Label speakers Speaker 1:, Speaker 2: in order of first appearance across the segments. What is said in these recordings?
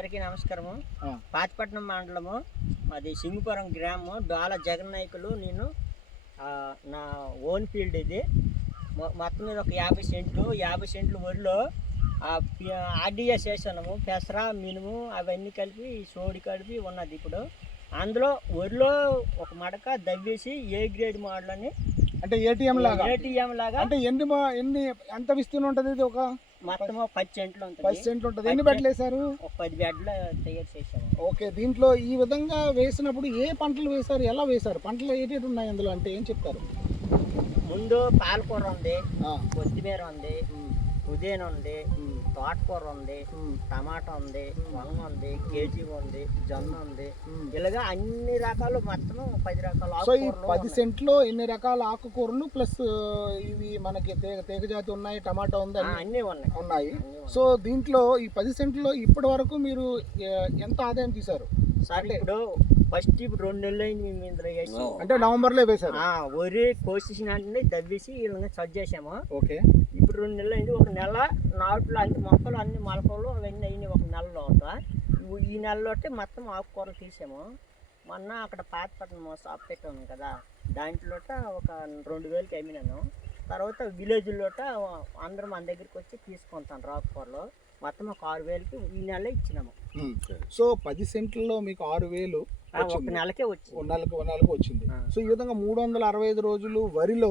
Speaker 1: అందరికీ నమస్కారము. పాతిపట్నం మండలము అది సింగుపురం గ్రామం డోల జగన్ నాయకులు నేను నా ఓన్ ఫీల్డ్ ఇది. మొత్తం మీద ఒక యాభై సెంట్లు యాభై సెంట్లు వరిలో ఆర్డిఎస్ వేసాము పెసర మినుము అవన్నీ కలిపి సోడి కలిపి ఉన్నది ఇప్పుడు. అందులో వరిలో ఒక మడక దవ్వేసి ఏ గ్రేడ్ మోడల్ అని
Speaker 2: అంటే ఏటీఎం లాగా?
Speaker 1: ఏటీఎం లాగా.
Speaker 2: అంటే ఎన్ని మా- ఎన్ని ఎంత విస్తీర్ణం ఉంటుంది ఇది ఒక?
Speaker 1: మొత్తం పది సెంట్లు
Speaker 2: పది సెంట్లు ఉంటుంది. ఎన్ని బెడ్లు వేశారు?
Speaker 1: ఒక పది బెడ్లు తయారు
Speaker 2: ఓకే దీంట్లో ఈ విధంగా వేసినప్పుడు ఏ పంటలు వేశారు? ఎలా వేశారు? పంటలు ఏంటి ఉన్నాయి అందులో? అంటే ఏం చెప్తారు?
Speaker 1: ముందు పాలకూర ఉంది కొత్తిమీర ఉంది పుదీనా ఉంది తోటకూర ఉంది టమాటా ఉంది వంగ ఉంది కేజీ ఉంది జొన్న ఉంది. ఇలాగా అన్ని రకాలు మొత్తం పది రకాల
Speaker 2: సో ఈ పది. సెంట్లో ఇన్ని రకాల ఆకుకూరలు ప్లస్ ఇవి మనకి తీగ తీగ జాతి ఉన్నాయి టమాటా ఉంది అన్ని
Speaker 1: ఉన్నాయి.
Speaker 2: ఉన్నాయి. సో దీంట్లో ఈ పది సెంట్లో ఇప్పటి వరకు మీరు ఎంత ఆదాయం తీశారు?
Speaker 1: సార్ ఇప్పుడు ఫస్ట్ ఇప్పుడు రెండు నెలలు అయింది మేము ఇందులో వేసి
Speaker 2: అంటే నవంబర్లో వేశారు?
Speaker 1: ఆ, వరి కోసేసిన వెంటనే దవ్వేసి ఇలా సజ్ చేసాము
Speaker 2: ఓకే.
Speaker 1: ఇప్పుడు రెండు నెలలు అయింది ఒక నెల నాట్లు అన్ని మొక్కలు అన్ని మొలకలు అవన్నీ అయినాయి ఒక నెలలో ఈ నెలలో మొత్తం ఆకుకూరలు తీసాము. మొన్న అక్కడ పాతపట్నం షాప్ పెట్టాము కదా దాంట్లో ఒక రెండు వేలకి అమ్మినాను. తర్వాత విలేజ్లోట అందరూ మన దగ్గరికి వచ్చి తీసుకుంటాను ఆకుకూరలు. మొత్తం ఒక ఆరు వేలకి ఈ నెల ఇచ్చినాము
Speaker 2: సో పది సెంట్లలో మీకు ఆరు వేలు
Speaker 1: ఒక. నెలకే వచ్చింది
Speaker 2: నెలకు ఓ నెలకు వచ్చింది. సో ఈ విధంగా మూడు వందల అరవై ఐదు రోజులు వరిలో.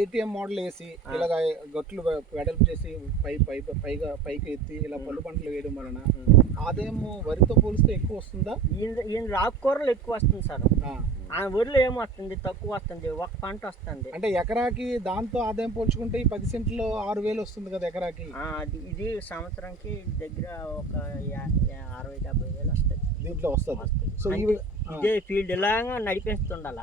Speaker 2: ఏటీఎం మోడల్ వేసి. ఇలాగ గట్లు వెడల్పు చేసి పై పై పైగా పైకి ఎత్తి ఇలా పళ్ళు పంటలు వేయడం వలన ఆదాయం వరితో పోలిస్తే ఎక్కువ వస్తుందా?
Speaker 1: ఈయన ఆకుకూరలు ఎక్కువ వస్తుంది సార్.
Speaker 2: ఆ.
Speaker 1: వరిలో ఏమొస్తుంది తక్కువ వస్తుంది. ఒక పంట వస్తుంది.
Speaker 2: అంటే ఎకరాకి దాంతో ఆదాయం పోల్చుకుంటే ఈ పది సెంట్లో ఆరు వేలు వస్తుంది కదా ఎకరాకి?
Speaker 1: ఇది సంవత్సరానికి దగ్గర ఒక అరవై డెబ్బై వేలు వస్తుంది.
Speaker 2: దీంట్లో వస్తుంది. సో.
Speaker 1: ఇదే ఫీల్డ్ ఇలాగా నడిపిస్తుండాల.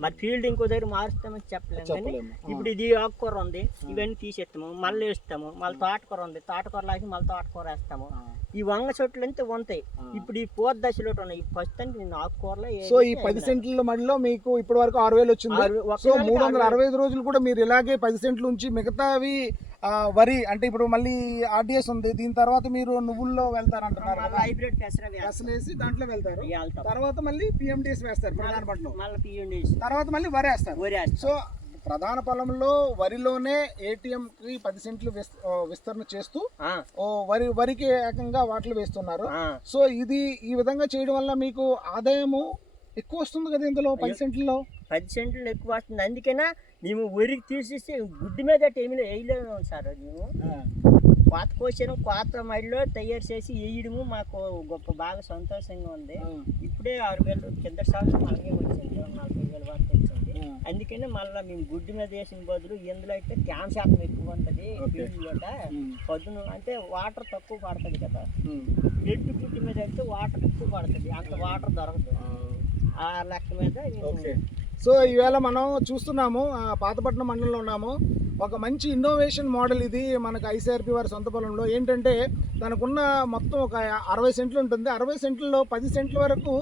Speaker 1: మరి ఫీల్డ్ ఇంకో దగ్గర మారుస్తామని చెప్పలేము. కానీ. ఇప్పుడు ఇది ఆకుకూర ఉంది ఇవన్నీ తీసేస్తాము మళ్ళీ వేస్తాము మళ్ళీ తోటకూర ఉంది. తోటకూర లాగి మళ్ళీ తోటకూర వేస్తాము. ఈ వంగ చెట్లు అంతా ఉంటాయి. ఇప్పుడు ఈ పోత్ దశలో ఉన్నాయి. ఫస్ట్ అంటే నేను ఆకుకూరలో
Speaker 2: సో ఈ పది సెంట్ల మడిలో మీకు ఇప్పటి వరకు ఆరు వేలు వచ్చింది. సో మూడు వందల అరవై ఐదు రోజులు కూడా మీరు ఇలాగే పది సెంట్లు ఉంచి మిగతావి వరి అంటే ఇప్పుడు మళ్ళీ ఆర్డిఎస్ ఉంది. దీని తర్వాత మీరు నువ్వుల్లో వెళ్తారంటున్నారు
Speaker 1: హైబ్రిడ్
Speaker 2: వేసి దాంట్లో వెళ్తారు.
Speaker 1: వెళ్తాం
Speaker 2: తర్వాత మళ్ళీ పిఎండిఎస్ వేస్తారు ప్రధాన పంటలో తర్వాత మళ్ళీ వరి వేస్తారు. సో ప్రధాన పొలంలో వరిలోనే ఏటీఎం కి పది సెంట్లు విస్తరణ చేస్తూ ఓ వరి వరికి ఏకంగా వాటిలో వేస్తున్నారు. సో ఇది ఈ విధంగా చేయడం వల్ల మీకు ఆదాయము ఎక్కువ వస్తుంది కదా ఇందులో? పది సెంట్లలో?
Speaker 1: పది సెంట్లు ఎక్కువ వస్తుంది. అందుకనే మేము వరికి తీసేసి గుడ్డి మీద ఏమి వేయలేము సార్ మేము కోత కోసాను కోత మడిలో తయారు చేసి వేయడము మాకు గొప్ప బాగా సంతోషంగా ఉంది. ఇప్పుడే ఆరు వేలు కింద సంవత్సరం అలాగే వచ్చింది నలభై వేల వరకు వచ్చింది. అందుకని మళ్ళీ మేము గుడ్డి మీద వేసిన బదులు ఇందులో అయితే తేమ శాతం ఎక్కువ ఉంటుంది. ఫీల్డ్లోట పొద్దున అంటే వాటర్ తక్కువ పడుతుంది కదా. ఎడ్డు గుడ్డి మీద అయితే వాటర్ ఎక్కువ పడుతుంది అంత వాటర్ దొరకదు. ఆ మీద
Speaker 2: ఓకే. సో ఈవేళ మనం చూస్తున్నాము పాతపట్నం మండలంలో ఉన్నాము. ఒక మంచి ఇన్నోవేషన్ మోడల్ ఇది మనకు ఐసీఆర్పి వారి సొంత పొలంలో. ఏంటంటే తనకున్న మొత్తం ఒక అరవై సెంట్లు ఉంటుంది. అరవై సెంట్లలో పది సెంట్ల వరకు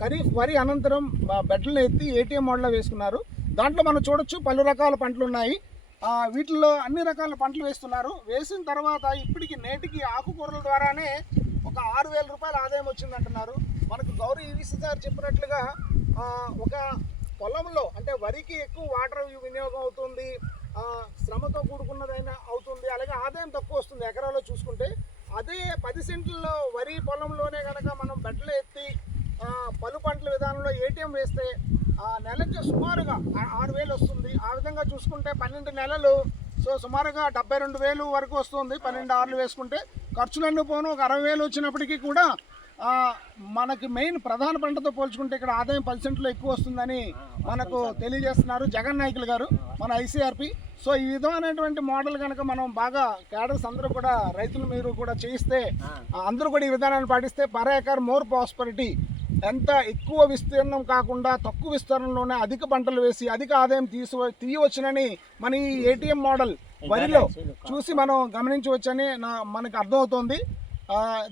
Speaker 2: ఖరీఫ్ వరి అనంతరం బెడ్లను ఎత్తి ఏటీఎం మోడల్లో వేసుకున్నారు. దాంట్లో మనం చూడొచ్చు పలు రకాల పంటలు ఉన్నాయి. వీటిల్లో అన్ని రకాల పంటలు వేస్తున్నారు. వేసిన తర్వాత ఇప్పటికి నేటికి ఆకుకూరల ద్వారానే ఒక ఆరు వేల రూపాయల ఆదాయం వచ్చిందంటున్నారు. మనకు గౌరీ ఈవీసీ సార్ చెప్పినట్లుగా ఒక పొలంలో అంటే వరికి ఎక్కువ వాటర్ వినియోగం అవుతుంది శ్రమతో కూడుకున్నదైనా అవుతుంది అలాగే ఆదాయం తక్కువ వస్తుంది ఎకరాలో చూసుకుంటే. అదే పది సెంట్లలో వరి పొలంలోనే కనుక మనం బెడ్లు ఎత్తి పలు పంటల విధానంలో ఏటీఎం వేస్తే ఆ నెలకి సుమారుగా ఆరు వేలు వస్తుంది. ఆ విధంగా చూసుకుంటే పన్నెండు నెలలు సో సుమారుగా డెబ్బై రెండు వేలు వరకు వస్తుంది పన్నెండు ఆరులు వేసుకుంటే. ఖర్చులన్నీ పోను ఒక అరవై వేలు వచ్చినప్పటికీ కూడా మనకి మెయిన్ ప్రధాన పంటతో పోల్చుకుంటే ఇక్కడ ఆదాయం పది సెంట్లు ఎక్కువ వస్తుందని మనకు తెలియజేస్తున్నారు జగన్ నాయకులు గారు మన ఐసీఆర్పి. సో ఈ విధమైనటువంటి మోడల్ కనుక మనం బాగా క్యాడర్స్ అందరూ కూడా రైతులు మీరు కూడా చేయిస్తే అందరూ కూడా ఈ విధానాన్ని పాటిస్తే పర్ ఏకర్ మోర్ ప్రాస్పరిటీ ఎంత ఎక్కువ విస్తీర్ణం కాకుండా తక్కువ విస్తీర్ణంలోనే అధిక పంటలు వేసి అధిక ఆదాయం తీసు తీయవచ్చునని మన ఈ ఏటీఎం మోడల్ వరిలో చూసి మనం గమనించవచ్చని నా మనకు అర్థమవుతోంది.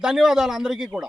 Speaker 2: ధన్యవాదాలు అందరికీ కూడా.